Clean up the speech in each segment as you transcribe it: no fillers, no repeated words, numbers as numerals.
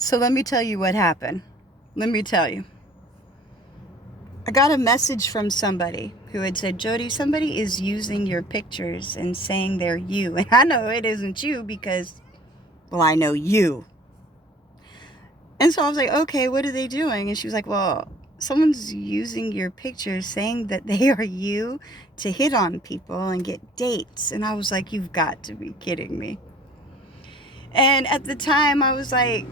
So let me tell you what happened. Let me tell you. I got a message from somebody who had said, Jody, somebody is using your pictures and saying they're you. And I know it isn't you because, well, I know you. And so I was like, okay, what are they doing? And she was like, well, someone's using your pictures saying that they are you to hit on people and get dates. And I was like, you've got to be kidding me. And at the time, I was like,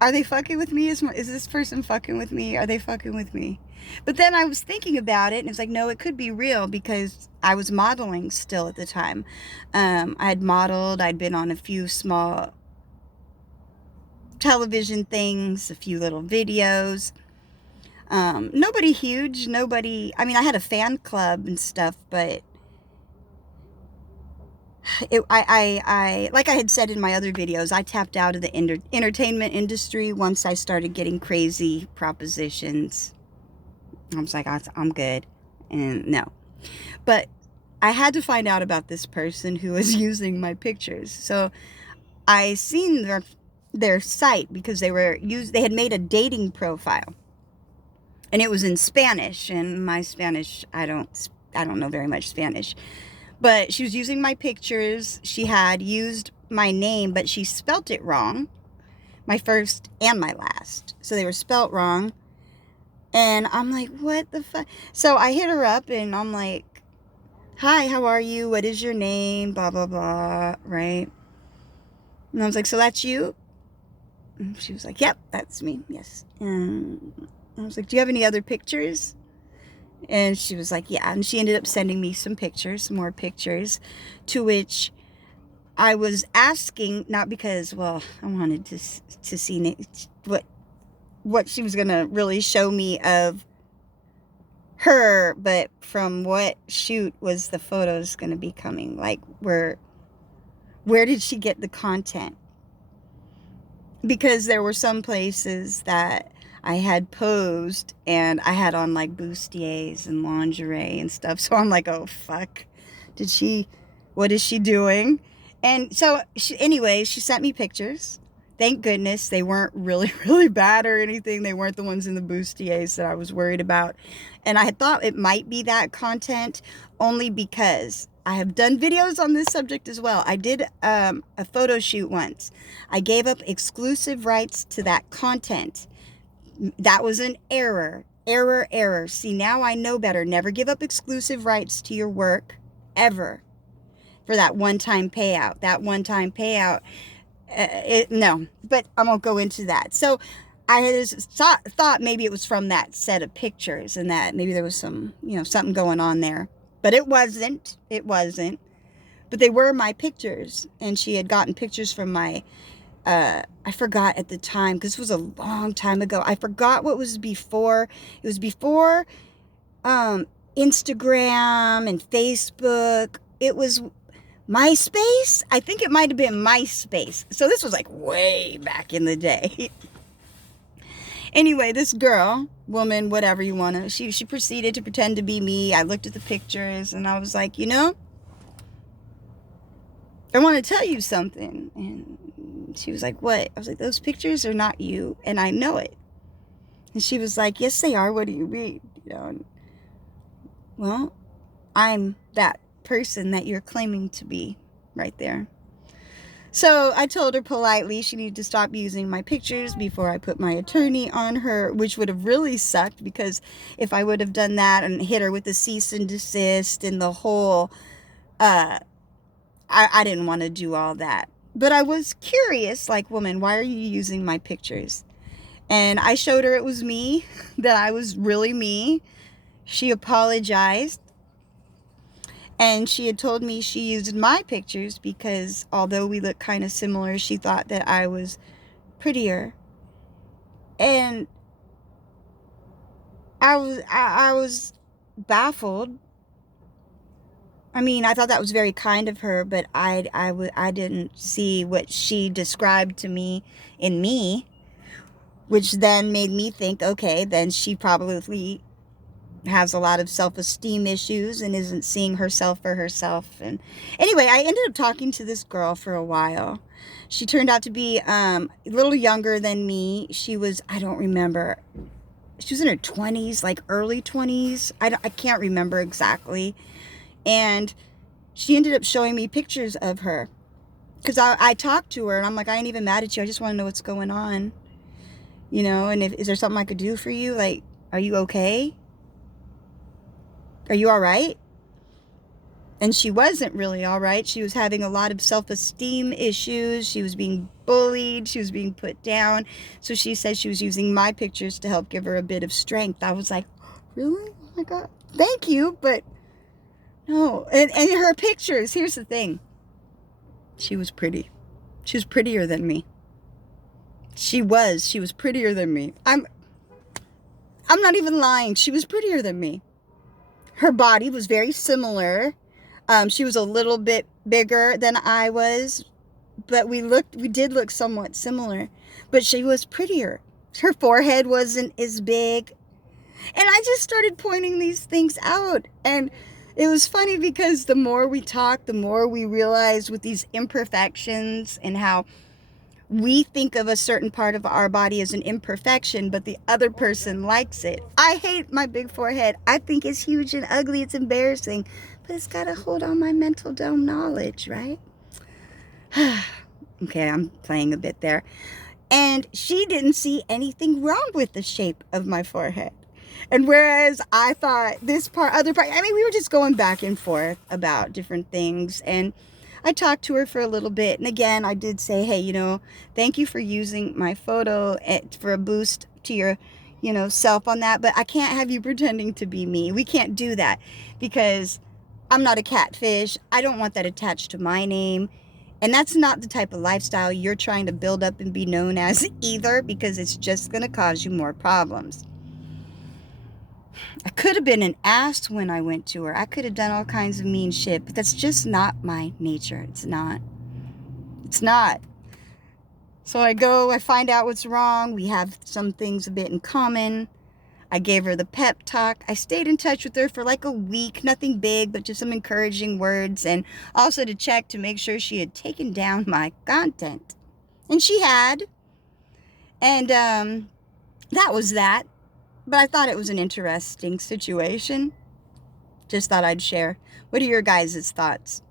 are they fucking with me? Is this person fucking with me? Are they fucking with me? But then I was thinking about it and it was like, no, it could be real because I was modeling still at the time. I had modeled, I'd been on a few small television things, a few little videos. Nobody huge, nobody, I mean, I had a fan club and stuff, but like I had said in my other videos, I tapped out of the entertainment industry once I started getting crazy propositions. I was like, I'm good. And no. But I had to find out about this person who was using my pictures. So I seen their site because they had made a dating profile. And it was in Spanish, and my Spanish, I don't know very much Spanish. But she was using my pictures. She had used my name, but she spelt it wrong. My first and my last. So they were spelt wrong. And I'm like, what the fuck? So I hit her up and I'm like, hi, how are you? What is your name? Blah, blah, blah. Right? And I was like, so that's you? And she was like, yep, that's me. Yes. And I was like, do you have any other pictures? And she was like, yeah. And she ended up sending me some pictures, some more pictures, to which I was asking, not because, well, I wanted to see what she was going to really show me of her, but from what shoot was the photos going to be coming? Like, where did she get the content? Because there were some places that I had posed and I had on like bustiers and lingerie and stuff. So I'm like, oh, fuck. What is she doing? And so, anyway, she sent me pictures. Thank goodness they weren't really, really bad or anything. They weren't the ones in the bustiers that I was worried about. And I had thought it might be that content only because I have done videos on this subject as well. I did a photo shoot once. I gave up exclusive rights to that content. That was an error. Error. See, now I know better. Never give up exclusive rights to your work, ever, for that one-time payout. No, but I won't go into that. So I had thought maybe it was from that set of pictures and that maybe there was some, something going on there. But it wasn't. But they were my pictures. And she had gotten pictures from my, I forgot at the time, because this was a long time ago. I forgot what was before. It was before Instagram and Facebook. It was MySpace? I think it might have been MySpace. So this was like way back in the day. Anyway, this girl, woman, whatever you want to, she proceeded to pretend to be me. I looked at the pictures and I was like, I want to tell you something. And she was like, what? I was like, those pictures are not you. And I know it. And she was like, yes, they are. What do you mean? Well, I'm that person that you're claiming to be right there. So I told her politely she needed to stop using my pictures before I put my attorney on her, which would have really sucked because if I would have done that and hit her with the cease and desist and the whole, I didn't want to do all that. But I was curious, like, woman, why are you using my pictures? And I showed her it was me, that I was really me. She apologized. And she had told me she used my pictures because although we look kind of similar, she thought that I was prettier. And I was baffled. I mean, I thought that was very kind of her, but I didn't see what she described to me in me, which then made me think, okay, then she probably has a lot of self-esteem issues and isn't seeing herself for herself. And anyway, I ended up talking to this girl for a while. She turned out to be a little younger than me. She was, I don't remember, she was in her 20s, like early 20s. I can't remember exactly. And she ended up showing me pictures of her. Because I talked to her, and I'm like, I ain't even mad at you. I just want to know what's going on. You know, and is there something I could do for you? Like, are you okay? Are you all right? And she wasn't really all right. She was having a lot of self-esteem issues. She was being bullied. She was being put down. So she said she was using my pictures to help give her a bit of strength. I was like, really? Oh my God. Thank you, but no. And her pictures, here's the thing. She was pretty. She was prettier than me. She was prettier than me. I'm not even lying. She was prettier than me. Her body was very similar. She was a little bit bigger than I was, but we did look somewhat similar, but she was prettier. Her forehead wasn't as big. And I just started pointing these things out. And it was funny because the more we talked, the more we realized with these imperfections and how we think of a certain part of our body as an imperfection, but the other person likes it. I hate my big forehead. I think it's huge and ugly. It's embarrassing, but it's got to hold on my mental dome knowledge, right? Okay, I'm playing a bit there. And she didn't see anything wrong with the shape of my forehead. And whereas I thought this part, other part, I mean, we were just going back and forth about different things. And I talked to her for a little bit. And again, I did say, hey, you know, thank you for using my photo for a boost to your, you know, self on that. But I can't have you pretending to be me. We can't do that because I'm not a catfish. I don't want that attached to my name. And that's not the type of lifestyle you're trying to build up and be known as either, because it's just going to cause you more problems. I could have been an ass when I went to her. I could have done all kinds of mean shit, but that's just not my nature. It's not. It's not. So I go, I find out what's wrong. We have some things a bit in common. I gave her the pep talk. I stayed in touch with her for like a week. Nothing big, but just some encouraging words. And also to check to make sure she had taken down my content. And she had. And that was that. But I thought it was an interesting situation. Just thought I'd share. What are your guys' thoughts?